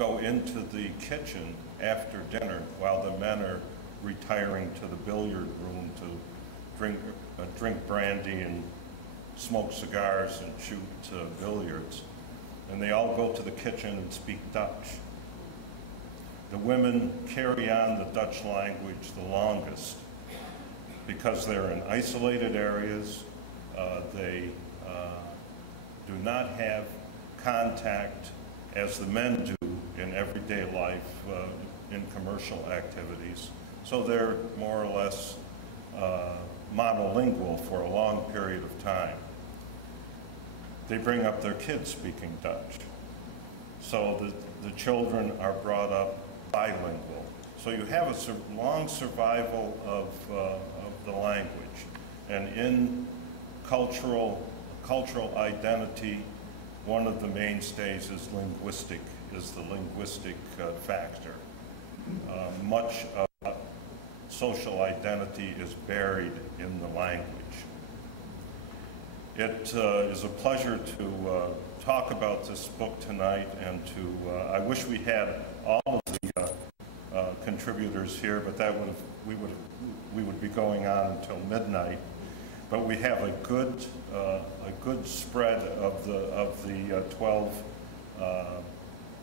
go into the kitchen after dinner while the men are retiring to the billiard room to drink brandy and smoke cigars and shoot billiards. And they all go to the kitchen and speak Dutch. The women carry on the Dutch language the longest because they're in isolated areas. They do not have contact as the men do in everyday life in commercial activities. So they're more or less monolingual for a long period of time. They bring up their kids speaking Dutch. So the children are brought up bilingual. So you have a long survival of the language. And in cultural identity, one of the mainstays is the linguistic factor. Much of social identity is buried in the language. It is a pleasure to talk about this book tonight, and I wish we had all of the contributors here, but we would be going on until midnight. But we have a good spread of the 12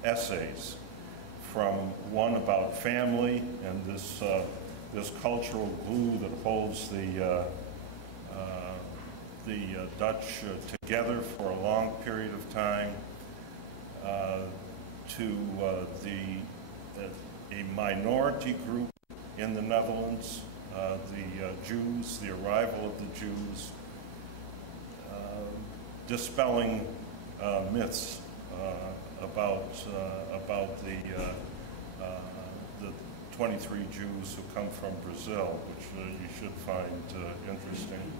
essays, from one about family and this cultural glue that holds the Dutch together for a long period of time, to a minority group in the Netherlands, the Jews, the arrival of the Jews, dispelling myths about the 23 Jews who come from Brazil, which you should find interesting.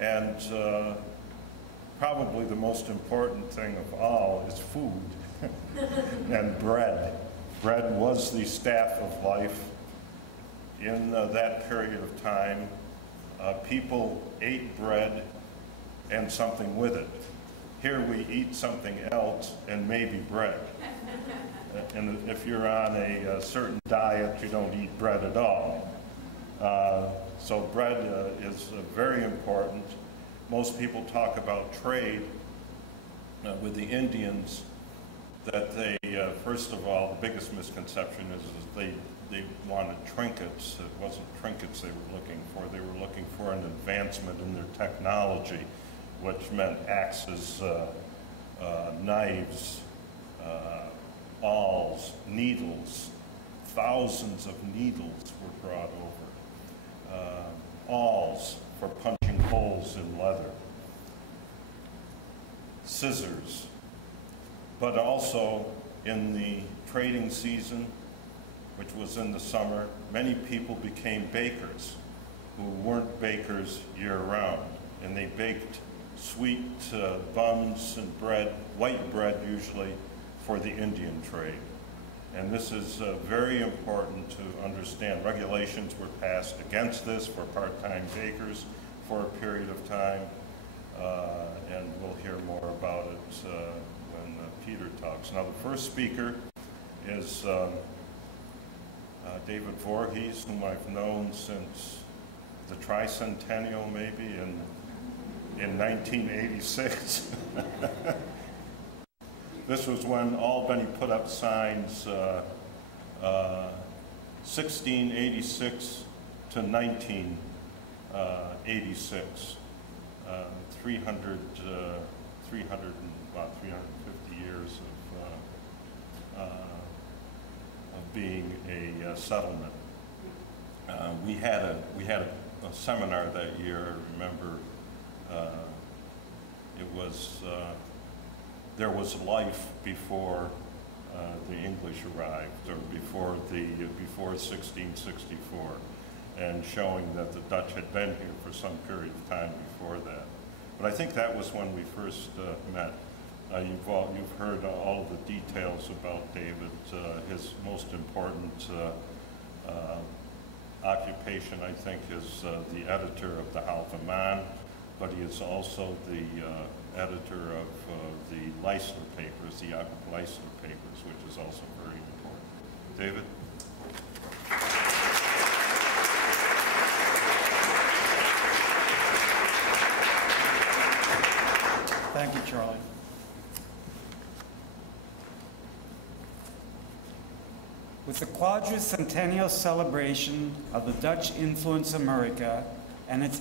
And probably the most important thing of all is food and bread. Bread was the staff of life in that period of time. People ate bread and something with it. Here we eat something else and maybe bread. And if you're on a certain diet, you don't eat bread at all. So bread is very important. Most people talk about trade with the Indians, that they, first of all, the biggest misconception is they wanted trinkets. It wasn't trinkets they were looking for. They were looking for an advancement in their technology, which meant axes, knives, awls, needles. Thousands of needles were brought over. Awls for punching holes in leather. Scissors. But also in the trading season, which was in the summer, many people became bakers who weren't bakers year-round, and they baked sweet buns and bread, white bread usually, for the Indian trade. And this is very important to understand. Regulations were passed against this for part-time bakers for a period of time, and we'll hear more about it when Peter talks. Now, the first speaker is David Voorhees, whom I've known since the tricentennial, maybe, in 1986. This was when Albany put up signs 1686 to 1986, 350 years of being a settlement. We had a seminar that year. I remember it was there was life before the English arrived, or before 1664, and showing that the Dutch had been here for some period of time before that. But I think that was when we first met. You've heard all of the details about David. His most important occupation, I think, is the editor of the Halve Maen, but he is also the editor of the Leisler papers, the Leisler papers, which is also very important. David? Thank you, Charlie. With the quadricentennial celebration of the Dutch influence America and its